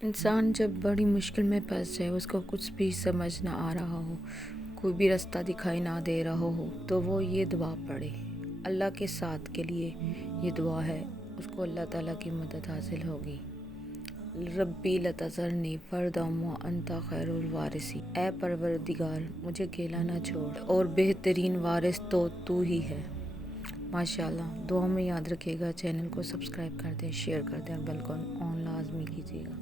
इंसान जब बड़ी मुश्किल में फंस जाए, उसको कुछ भी समझ ना आ रहा हो, कोई भी रास्ता दिखाई ना दे रहा हो, तो वो ये दुआ पढ़े। अल्लाह के साथ के लिए ये दुआ है, उसको अल्लाह ताला की मदद हासिल होगी। रब्बी लतज़रनी फ़र्दम व अंता खैरुल वारिसी। ए परवरदिगार, मुझे अकेला ना छोड़ और बेहतरीन वारिस तो तू ही है। माशाल्लाह, दुआ में याद रखिएगा। चैनल को सब्सक्राइब कर दें, शेयर कर दें और बेल को ऑन लाजमी कीजिएगा।